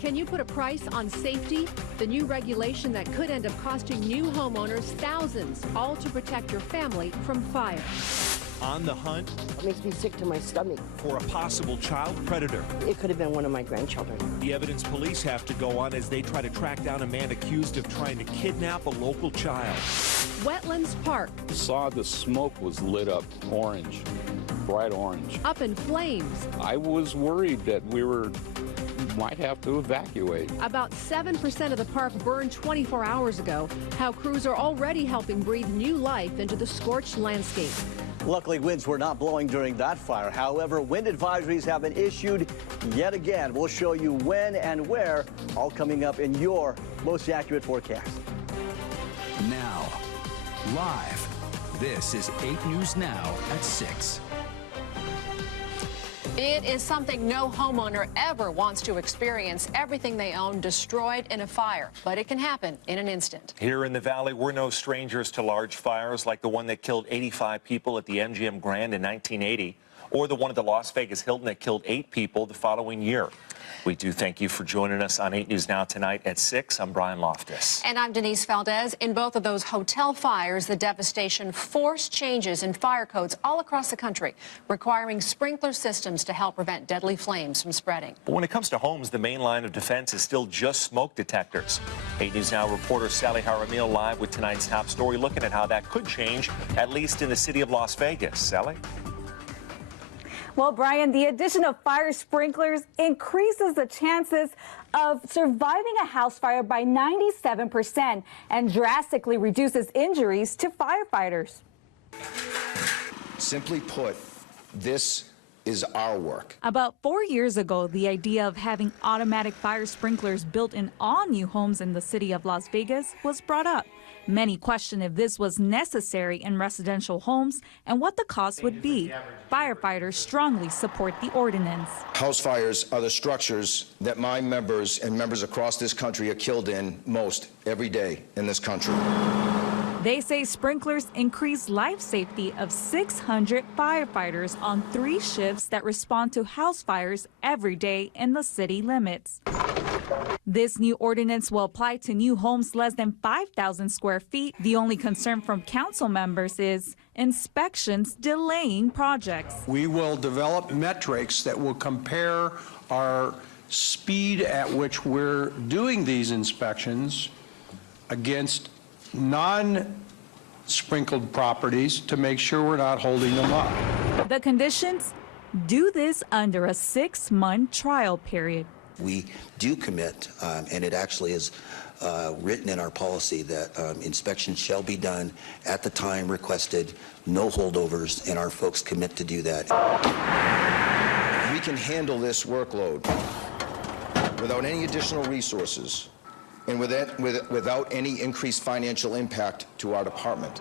Can you put a price on safety? The new regulation that could end up costing new homeowners thousands, all to protect your family from fire. On the hunt It makes me sick to my stomach. for a possible child predator. It could have been one of my grandchildren. The evidence police have to go on as they try to track down a man accused of trying to kidnap a local child. Wetlands Park, Saw the smoke was lit up orange, bright orange. up in flames. I was worried that we might have to evacuate. About 7% of the park burned 24 hours ago. How crews are already helping breathe new life into the scorched landscape. Luckily, winds were not blowing during that fire. However, wind advisories have been issued yet again. We'll show you when and where, all coming up in your most accurate forecast. Now, live, this is 8 News Now at 6. It is something no homeowner ever wants to experience. Everything they own destroyed in a fire, but it can happen in an instant. Here in the Valley, we're no strangers to large fires like the one that killed 85 people at the MGM Grand in 1980, or the one at the Las Vegas Hilton that killed 8 people the following year. We do thank you for joining us on 8 News Now tonight at 6. I'm Brian Loftus. And I'm Denise Valdez. In both of those hotel fires, the devastation forced changes in fire codes all across the country, requiring sprinkler systems to help prevent deadly flames from spreading. But when it comes to homes, the main line of defense is still just smoke detectors. 8 News Now reporter Sally Jaramillo live with tonight's top story, looking at how that could change, at least in the city of Las Vegas. Sally? Well, Brian, the addition of fire sprinklers increases the chances of surviving a house fire by 97% and drastically reduces injuries to firefighters. Simply put, this is our work. About 4 years ago, the idea of having automatic fire sprinklers built in all new homes in the city of Las Vegas was brought up. Many question if this was necessary in residential homes and what the cost would be. Firefighters strongly support the ordinance. House fires are the structures that my members and members across this country are killed in most every day in this country. They say sprinklers increase life safety of 600 firefighters on 3 shifts that respond to house fires every day in the city limits. This new ordinance will apply to new homes less than 5,000 square feet. The only concern from council members is inspections delaying projects. We will develop metrics that will compare our speed at which we're doing these inspections against non-sprinkled properties to make sure we're not holding them up. The conditions? Do this under a 6-month trial period. We do commit, and it actually is written in our policy that inspections shall be done at the time requested, no holdovers, and our folks commit to do that. We can handle this workload without any additional resources and without any increased financial impact to our department.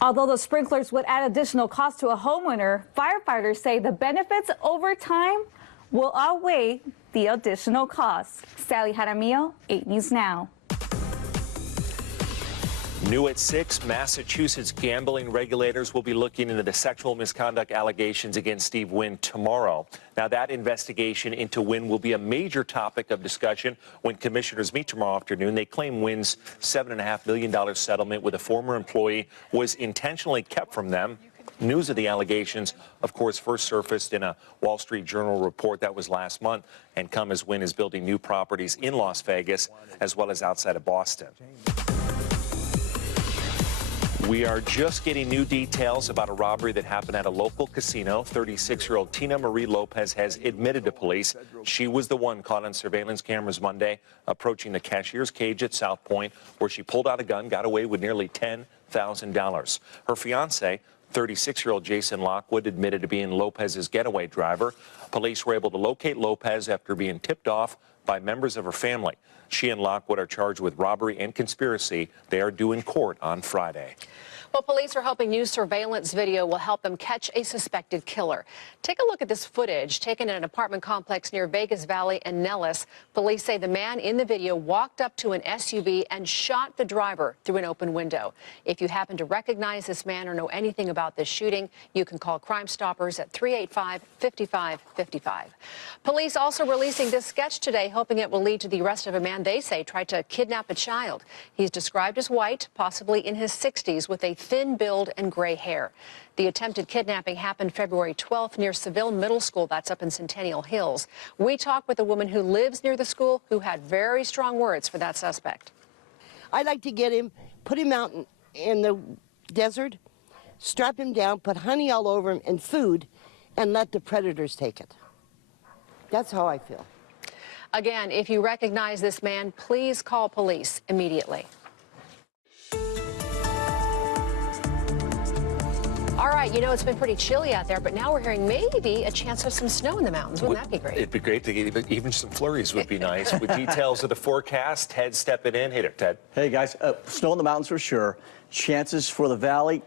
Although the sprinklers would add additional cost to a homeowner, firefighters say the benefits over time will outweigh the additional costs. Sally Jaramillo, 8 News Now. New at 6, Massachusetts gambling regulators will be looking into the sexual misconduct allegations against Steve Wynn tomorrow. Now, that investigation into Wynn will be a major topic of discussion when commissioners meet tomorrow afternoon. They claim Wynn's $7.5 million settlement with a former employee was intentionally kept from them. News of the allegations, of course, first surfaced in a Wall Street Journal report that was last month and come as Wynn is building new properties in Las Vegas as well as outside of Boston. We are just getting new details about a robbery that happened at a local casino. 36-year-old Tina Marie Lopez has admitted to police she was the one caught on surveillance cameras Monday approaching the cashier's cage at South Point, where she pulled out a gun, got away with nearly $10,000. Her fiancé, 36-year-old Jason Lockwood, admitted to being Lopez's getaway driver. Police were able to locate Lopez after being tipped off by members of her family. She and Lockwood are charged with robbery and conspiracy. They are due in court on Friday. Well, police are hoping new surveillance video will help them catch a suspected killer. Take a look at this footage taken in an apartment complex near Vegas Valley and Nellis. Police say the man in the video walked up to an SUV and shot the driver through an open window. If you happen to recognize this man or know anything about this shooting, you can call Crime Stoppers at 385-5555. Police also releasing this sketch today, hoping it will lead to the arrest of a man they say tried to kidnap a child. He's described as white, possibly in his 60s, with a thin build and gray hair. The attempted kidnapping happened February 12th near Seville Middle School. That's up in Centennial Hills. We talked with a woman who lives near the school who had very strong words for that suspect. I'd like to get him, put him out in the desert, strap him down, put honey all over him and food, and let the predators take it. That's how I feel. Again, if you recognize this man, please call police immediately. All right, you know, it's been pretty chilly out there, but now we're hearing maybe a chance of some snow in the mountains. Wouldn't that be great? It'd be great to get even some flurries would be nice. With details of the forecast, Ted stepping in. Hit it, Ted. Hey, guys, snow in the mountains for sure. Chances for the valley,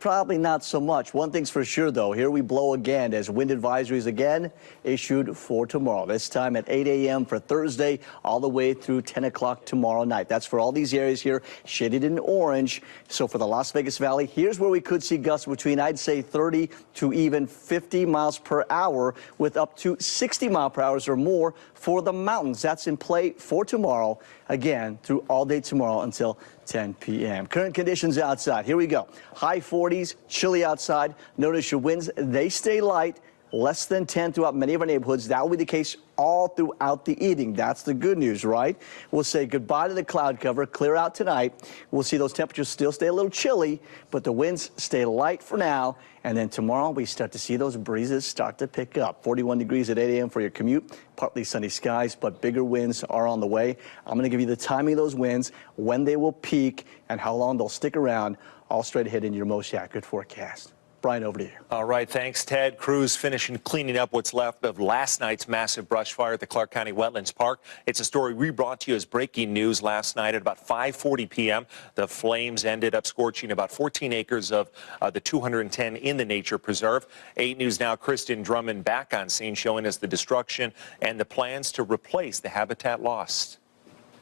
probably not so much. One thing's for sure, though. Here we blow again as wind advisories again issued for tomorrow. This time at 8 a.m. for Thursday all the way through 10 o'clock tomorrow night. That's for all these areas here shaded in orange. So for the Las Vegas Valley, here's where we could see gusts between, I'd say, 30 to even 50 miles per hour with up to 60 mile per hour or more for the mountains. That's in play for tomorrow, again, through all day tomorrow until 10 p.m. Current conditions outside. Here we go. High 40s, chilly outside. Notice your winds, they stay light, less than 10 throughout many of our neighborhoods. That will be the case all throughout the evening. That's the good news, right? We'll say goodbye to the cloud cover, clear out tonight. We'll see those temperatures still stay a little chilly, but the winds stay light for now. And then tomorrow we start to see those breezes start to pick up. 41 degrees at 8 a.m. for your commute. Partly sunny skies, but bigger winds are on the way. I'm going to give you the timing of those winds, when they will peak, and how long they'll stick around, all straight ahead in your most accurate forecast. Brian, over to you. All right, thanks, Ted. Crews finishing cleaning up what's left of last night's massive brush fire at the Clark County Wetlands Park. It's a story we brought to you as breaking news last night at about 5:40 p.m. The flames ended up scorching about 14 acres of the 210 in the nature preserve. 8 News Now, Kristen Drummond back on scene showing us the destruction and the plans to replace the habitat lost.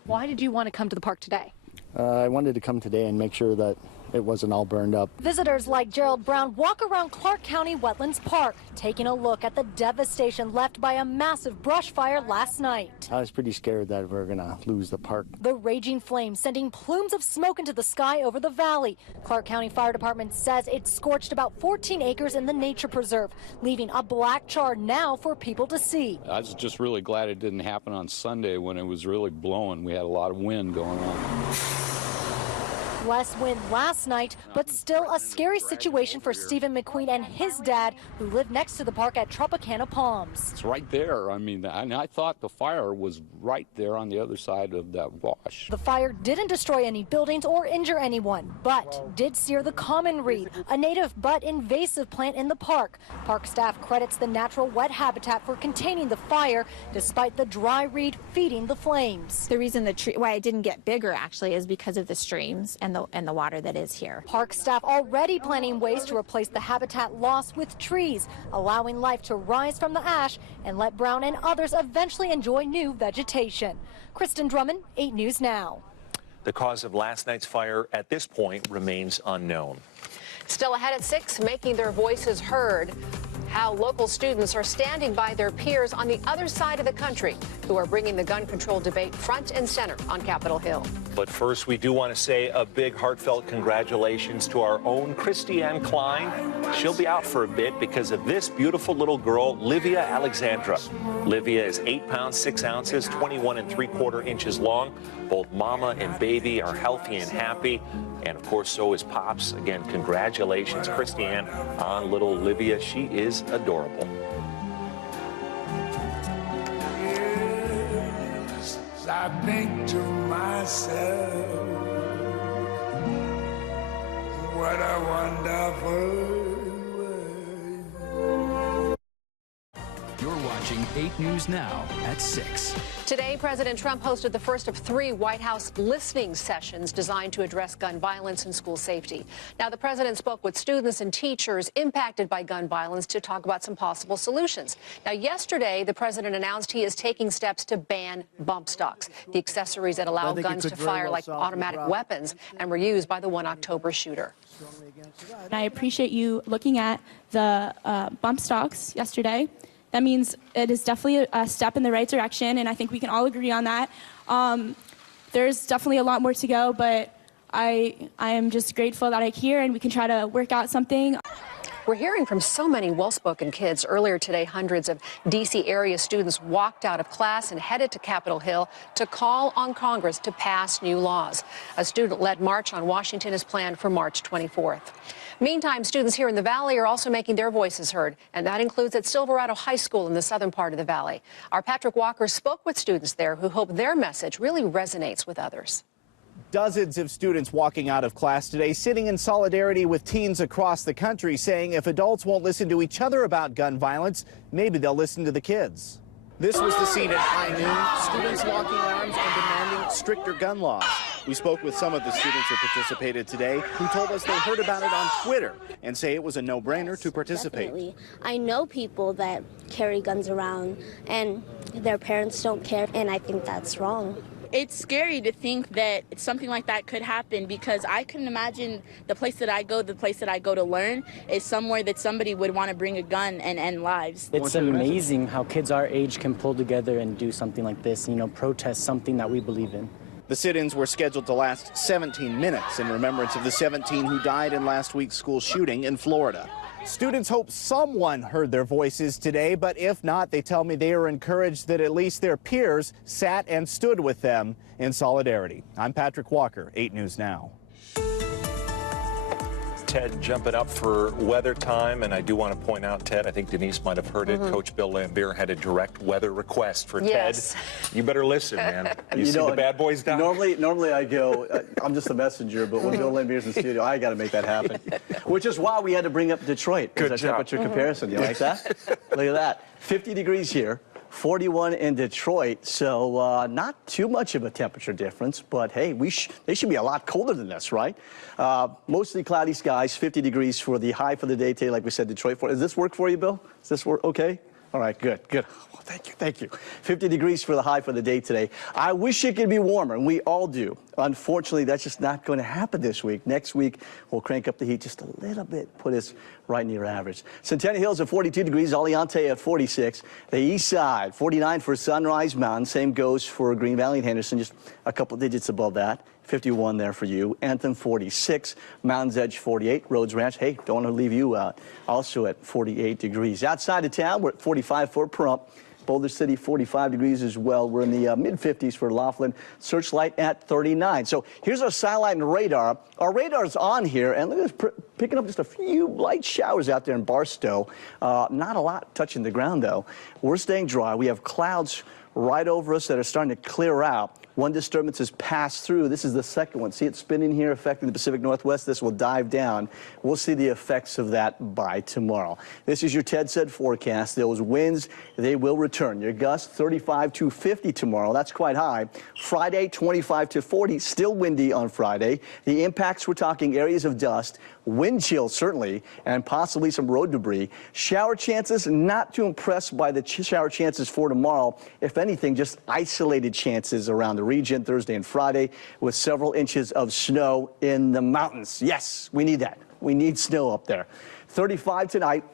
Why did you want to come to the park today? I wanted to come today and make sure that it wasn't all burned up. Visitors like Gerald Brown walk around Clark County Wetlands Park, taking a look at the devastation left by a massive brush fire last night. I was pretty scared that we're going to lose the park. The raging flames sending plumes of smoke into the sky over the valley. Clark County Fire Department says it scorched about 14 acres in the nature preserve, leaving a black char now for people to see. I was just really glad it didn't happen on Sunday when it was really blowing. We had a lot of wind going on. Less wind last night, but still a scary situation for Stephen McQueen and his dad, who live next to the park at Tropicana Palms. It's right there. I mean, I thought the fire was right there on the other side of that wash. The fire didn't destroy any buildings or injure anyone, but did sear the common reed, a native but invasive plant in the park. Park staff credits the natural wet habitat for containing the fire, despite the dry reed feeding the flames. The reason why it didn't get bigger actually is because of the streams and the water that is here. Park staff already planning ways to replace the habitat lost with trees, allowing life to rise from the ash and let Brown and others eventually enjoy new vegetation. Kristen Drummond, 8 News Now. The cause of last night's fire at this point remains unknown. Still ahead at 6, making their voices heard. How local students are standing by their peers on the other side of the country who are bringing the gun control debate front and center on Capitol Hill. But first, we do want to say a big heartfelt congratulations to our own Christiane Klein. She'll be out for a bit because of this beautiful little girl, Livia Alexandra. Livia is 8 pounds, 6 ounces, 21 3/4 inches long. Both mama and baby are healthy and happy. And of course, so is Pops. Again, congratulations, Christiane, on little Livia. She is adorable. Yes, I think to myself, what a wonderful world. You're watching 8 News Now at 6. Today, President Trump hosted the first of 3 White House listening sessions designed to address gun violence and school safety. Now, the president spoke with students and teachers impacted by gun violence to talk about some possible solutions. Now, yesterday, the president announced he is taking steps to ban bump stocks, the accessories that allow guns to fire like automatic weapons and were used by the 1 October shooter. I appreciate you looking at the bump stocks yesterday. That means it is definitely a step in the right direction, and I think we can all agree on that. There's definitely a lot more to go, but I am just grateful that I'm here and we can try to work out something. We're hearing from so many well-spoken kids. Earlier today, hundreds of D.C. area students walked out of class and headed to Capitol Hill to call on Congress to pass new laws. A student-led march on Washington is planned for March 24th. Meantime, students here in the Valley are also making their voices heard, and that includes at Silverado High School in the southern part of the Valley. Our Patrick Walker spoke with students there who hope their message really resonates with others. Dozens of students walking out of class today, sitting in solidarity with teens across the country, saying if adults won't listen to each other about gun violence, maybe they'll listen to the kids. This was the scene at high noon, students locking arms and demanding stricter gun laws. We spoke with some of the students who participated today who told us they heard about it on Twitter and say it was a no-brainer to participate. Definitely. I know people that carry guns around and their parents don't care, and I think that's wrong. It's scary to think that something like that could happen because I couldn't imagine the place that I go to learn is somewhere that somebody would want to bring a gun and end lives. It's amazing how kids our age can pull together and do something like this, protest something that we believe in. The sit-ins were scheduled to last 17 minutes in remembrance of the 17 who died in last week's school shooting in Florida. Students hope someone heard their voices today, but if not, they tell me they are encouraged that at least their peers sat and stood with them in solidarity. I'm Patrick Walker, 8 News Now. Ted jumping up for weather time, and I do want to point out, Ted, I think Denise might have heard it. Coach Bill Lambier had a direct weather request for Ted. You better listen, man. You see the bad boys down? Normally I go, I'm just a messenger, but when Bill Lambier's in the studio, I got to make that happen. Which is why we had to bring up Detroit as a temperature comparison. You like that? Look at that. 50 degrees here. 41 in Detroit, so not too much of a temperature difference, but hey, they should be a lot colder than this, right? Mostly cloudy skies, 50 degrees for the high for the day today, like we said, Detroit. Does this work for you, Bill? Does this work okay? All right, good. Oh, thank you. 50 degrees for the high for the day today. I wish it could be warmer, and we all do. Unfortunately, that's just not going to happen this week. Next week, we'll crank up the heat just a little bit, put us right near average. Centennial Hills at 42 degrees, Aliante at 46. The east side, 49 for Sunrise Mountain. Same goes for Green Valley and Henderson, just a couple digits above that. 51 there for you. Anthem 46, Mountains Edge 48, Rhodes Ranch, hey, don't want to leave you out, also at 48 degrees. Outside of town, we're at 45 for Pahrump. Boulder City 45 degrees as well. We're in the mid-50s for Laughlin. Searchlight at 39. So here's our satellite and radar. Our radar's on here, and look at this, picking up just a few light showers out there in Barstow. Not a lot touching the ground, though. We're staying dry. We have clouds right over us that are starting to clear out. One disturbance has passed through. This is the second one. See it spinning here, affecting the Pacific Northwest. This will dive down. We'll see the effects of that by tomorrow. This is your Ted Said forecast. Those winds, they will return. Your gusts, 35 to 50 tomorrow. That's quite high. Friday, 25 to 40. Still windy on Friday. The impacts, we're talking areas of dust, wind chill certainly, and possibly some road debris. Shower chances, not too impressed by the shower chances for tomorrow. If anything, just isolated chances around the region Thursday and Friday with several inches of snow in the mountains. Yes, we need that. We need snow up there. 35 tonight.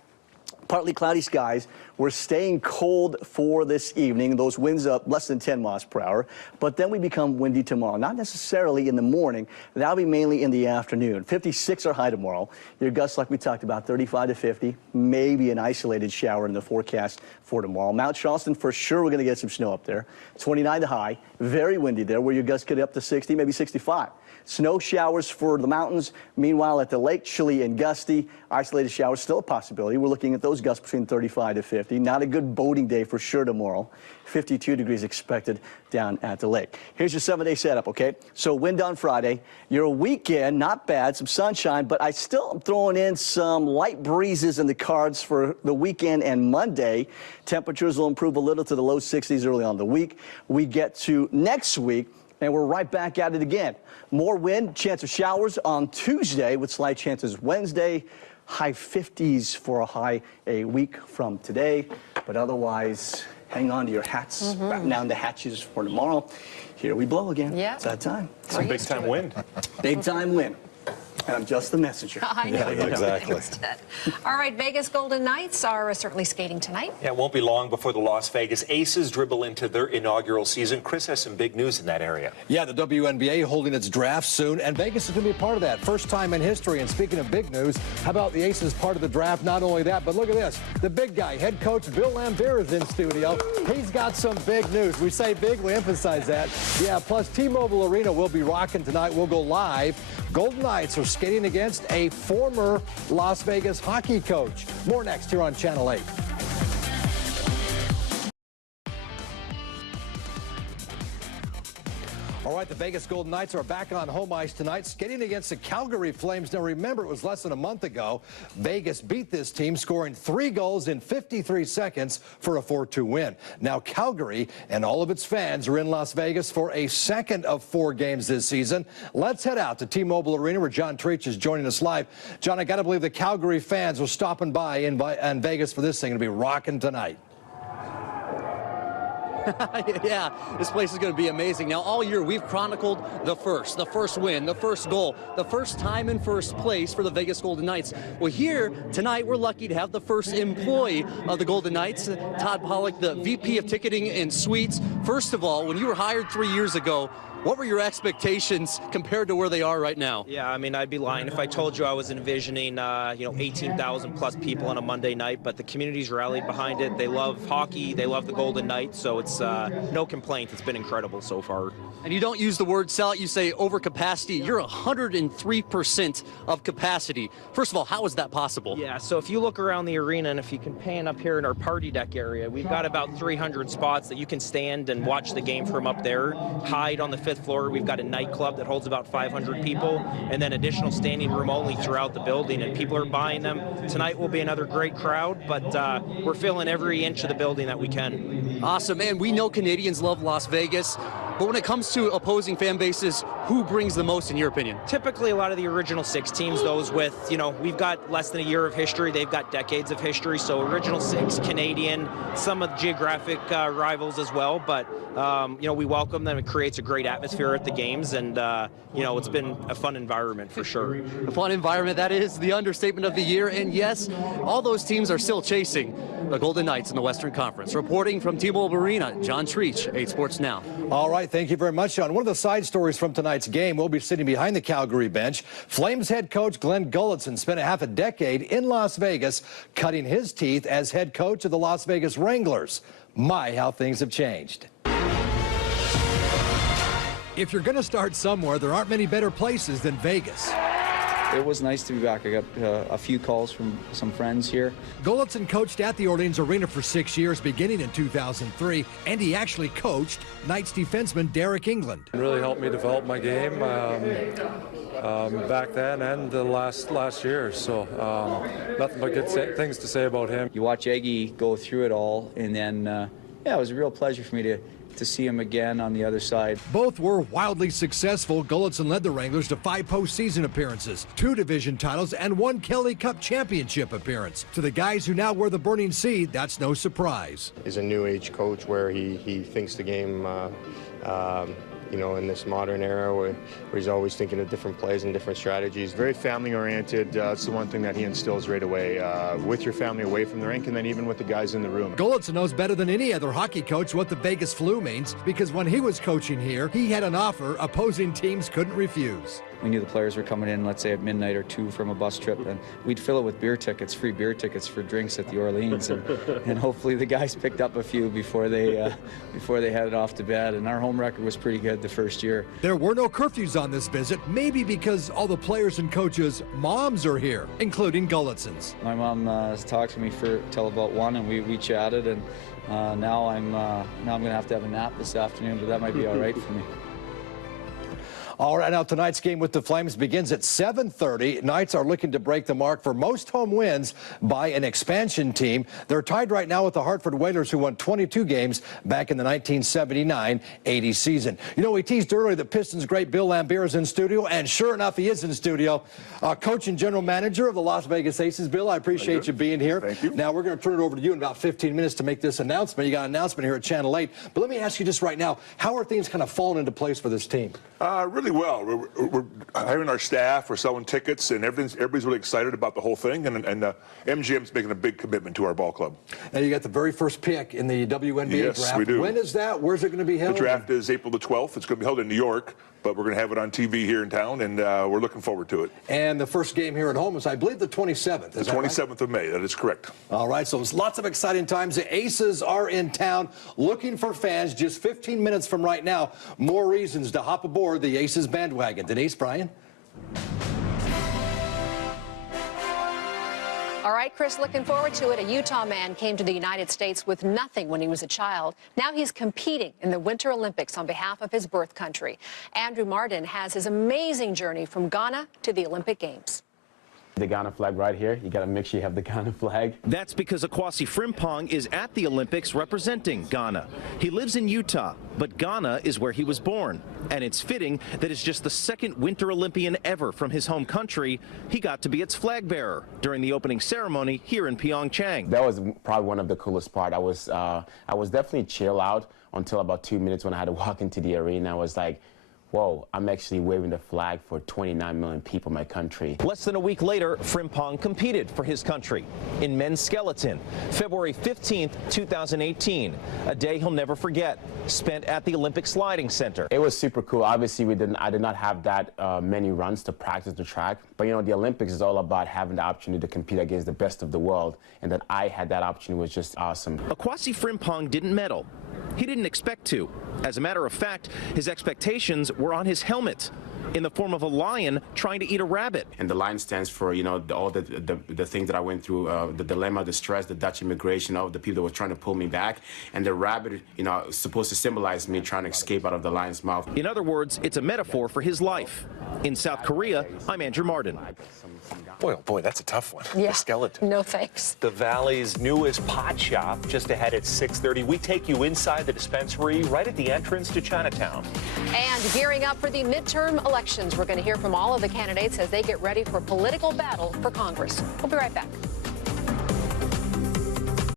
Partly cloudy skies. We're staying cold for this evening. Those winds up less than 10 miles per hour. But then we become windy tomorrow. Not necessarily in the morning. That'll be mainly in the afternoon. 56 are high tomorrow. Your gusts, like we talked about, 35 to 50. Maybe an isolated shower in the forecast for tomorrow. Mount Charleston, for sure, we're going to get some snow up there. 29 to high. Very windy there, where your gusts get up to 60, maybe 65. Snow showers for the mountains. Meanwhile, at the lake, chilly and gusty. Isolated showers, still a possibility. We're looking at those gusts between 35 to 50. 50. Not a good boating day for sure tomorrow. 52 degrees expected down at the lake. Here's your 7-day setup, okay? So wind on Friday. Your weekend, not bad, some sunshine, but I still am throwing in some light breezes in the cards for the weekend and Monday. Temperatures will improve a little to the low 60s early on the week. We get to next week, and we're right back at it again. More wind, chance of showers on Tuesday with slight chances Wednesday. High 50s for a high a week from today. But otherwise, hang on to your hats, batten down the hatches for tomorrow. Here we blow again. Yeah. It's that time. Some big time wind. Big time wind. And I'm just the messenger. I know. Yeah, exactly. All right, Vegas Golden Knights are certainly skating tonight. Yeah, it won't be long before the Las Vegas Aces dribble into their inaugural season. Chris has some big news in that area. Yeah, the WNBA holding its draft soon, and Vegas is going to be a part of that. First time in history. And speaking of big news, how about the Aces part of the draft? Not only that, but look at this. The big guy, head coach Bill Laimbeer, is in studio. He's got some big news. We say big, we emphasize that. Yeah, plus T-Mobile Arena will be rocking tonight. We'll go live. Golden Knights are skating against a former Las Vegas hockey coach. More next here on Channel 8. All right, the Vegas Golden Knights are back on home ice tonight, skating against the Calgary Flames. Now, remember, it was less than a month ago. Vegas beat this team, scoring 3 goals in 53 seconds for a 4-2 win. Now, Calgary and all of its fans are in Las Vegas for a second of 4 games this season. Let's head out to T-Mobile Arena, where John Treach is joining us live. John, I got to believe the Calgary fans are stopping by in Vegas for this thing. It'll be rocking tonight. Yeah, this place is going to be amazing. Now, all year we've chronicled the first win, the first goal, the first time in first place for the Vegas Golden Knights. Well, here tonight we're lucky to have the first employee of the Golden Knights, Todd Pollock, the VP of Ticketing and Suites. First of all, when you were hired 3 years ago, what were your expectations compared to where they are right now? Yeah, I mean, I'd be lying if I told you I was envisioning, 18,000 plus people on a Monday night, but the community's rallied behind it. They love hockey. They love the Golden Knights, so it's no complaint. It's been incredible so far. And you don't use the word sellout, you say overcapacity. You're 103% of capacity. First of all, how is that possible? Yeah, so if you look around the arena, and if you can pan up here in our party deck area, we've got about 300 spots that you can stand and watch the game from up there. Hide on the 5th floor, we've got a nightclub that holds about 500 people, and then additional standing room only throughout the building, and people are buying them. Tonight will be another great crowd, but we're filling every inch of the building that we can. Awesome, man. We know Canadians love Las Vegas, but when it comes to opposing fan bases, who brings the most in your opinion? Typically a lot of the original 6 teams, those with, we've got less than a year of history, they've got decades of history, so original 6, Canadian, some of the geographic rivals as well, but we welcome them. It creates a great atmosphere at the games, and it's been a fun environment for sure. A fun environment, that is the understatement of the year, and yes, all those teams are still chasing the Golden Knights in the Western Conference. Reporting from T-Mobile Arena, John Treach, 8 Sports Now. All right, thank you very much, John. One of the side stories from tonight's game, we'll be sitting behind the Calgary bench. Flames head coach Glenn Gulutzan spent a half a decade in Las Vegas cutting his teeth as head coach of the Las Vegas Wranglers. My, how things have changed. If you're going to start somewhere, there aren't many better places than Vegas. It was nice to be back. I got a few calls from some friends here. Gulutzan coached at the Orleans Arena for 6 years, beginning in 2003, and he actually coached Knights defenseman Derek England. It really helped me develop my game back then and the last year, so nothing but good things to say about him. You watch Eggie go through it all, and then, it was a real pleasure for me to see him again on the other side. Both were wildly successful. Gulutzan led the Wranglers to 5 postseason appearances, 2 division titles, and 1 Kelly Cup championship appearance. To the guys who now wear the burning sea, that's no surprise. He's a new age coach where he thinks the game in this modern era where he's always thinking of different plays and different strategies. Very family-oriented. That's the one thing that he instills right away, with your family away from the rink and then even with the guys in the room. Gulutzan knows better than any other hockey coach what the Vegas flu means, because when he was coaching here, he had an offer opposing teams couldn't refuse. we knew the players were coming in, let's say at midnight or 2 from a bus trip, and we'd fill it with beer tickets, free beer tickets for drinks at the Orleans, and hopefully the guys picked up a few before they headed off to bed. And our home record was pretty good the first year. There were no curfews on this visit, maybe because all the players and coaches' moms are here, including Gullitson's. My mom talked to me till about 1, and we chatted, and now I'm gonna have to have a nap this afternoon, but that might be all right for me. All right, now tonight's game with the Flames begins at 7:30. Knights are looking to break the mark for most home wins by an expansion team. They're tied right now with the Hartford Whalers, who won 22 games back in the 1979-80 season. You know, we teased earlier that Pistons great Bill Laimbeer is in studio, and sure enough, he is in studio. Coach and general manager of the Las Vegas Aces. Bill, I appreciate you being here. Thank you. Now, we're going to turn it over to you in about 15 minutes to make this announcement. You got an announcement here at Channel 8. But let me ask you just right now, how are things kind of falling into place for this team? Really well. We're hiring our staff, we're selling tickets, and everybody's really excited about the whole thing, and MGM's making a big commitment to our ball club. Now, you got the very first pick in the WNBA draft. Yes, we do. When is that? Where's it going to be held? The draft is April the 12th. It's going to be held in New York, but we're going to have it on TV here in town, and we're looking forward to it. And the first game here at home is, I believe, the 27th. The 27th of May. That is correct. All right, so it's lots of exciting times. The Aces are in town looking for fans just 15 minutes from right now. More reasons to hop aboard the Aces bandwagon. Denise, Brian? All right, Chris, looking forward to it. A Utah man came to the United States with nothing when he was a child. Now he's competing in the Winter Olympics on behalf of his birth country. Andrew Martin has his amazing journey from Ghana to the Olympic Games. The Ghana flag right here. You got to make sure you have the Ghana flag. That's because Akwasi Frimpong is at the Olympics representing Ghana. He lives in Utah, but Ghana is where he was born. And it's fitting that as just the second Winter Olympian ever from his home country, he got to be its flag bearer during the opening ceremony here in Pyeongchang. That was probably one of the coolest parts. I was definitely chill out until about 2 minutes when I had to walk into the arena. I was like, whoa, I'm actually waving the flag for 29 million people in my country. Less than a week later, Frimpong competed for his country in men's skeleton, February 15th, 2018, a day he'll never forget, spent at the Olympic Sliding Center. It was super cool. Obviously, I did not have that many runs to practice the track, but you know, the Olympics is all about having the opportunity to compete against the best of the world, and that I had that opportunity was just awesome. Akwasi Frimpong didn't medal. He didn't expect to. As a matter of fact, his expectations were on his helmet in the form of a lion trying to eat a rabbit. And the lion stands for, you know, all the things that I went through, the dilemma, the stress, the Dutch immigration, all the people that were trying to pull me back. And the rabbit, you know, is supposed to symbolize me trying to escape out of the lion's mouth. In other words, it's a metaphor for his life. In South Korea, I'm Andrew Martin. Boy, oh boy, that's a tough one. Yeah. The skeleton. No thanks. The Valley's newest pot shop just ahead at 6:30. We take you inside the dispensary right at the entrance to Chinatown. And gearing up for the midterm elections, we're going to hear from all of the candidates as they get ready for political battle for Congress. We'll be right back.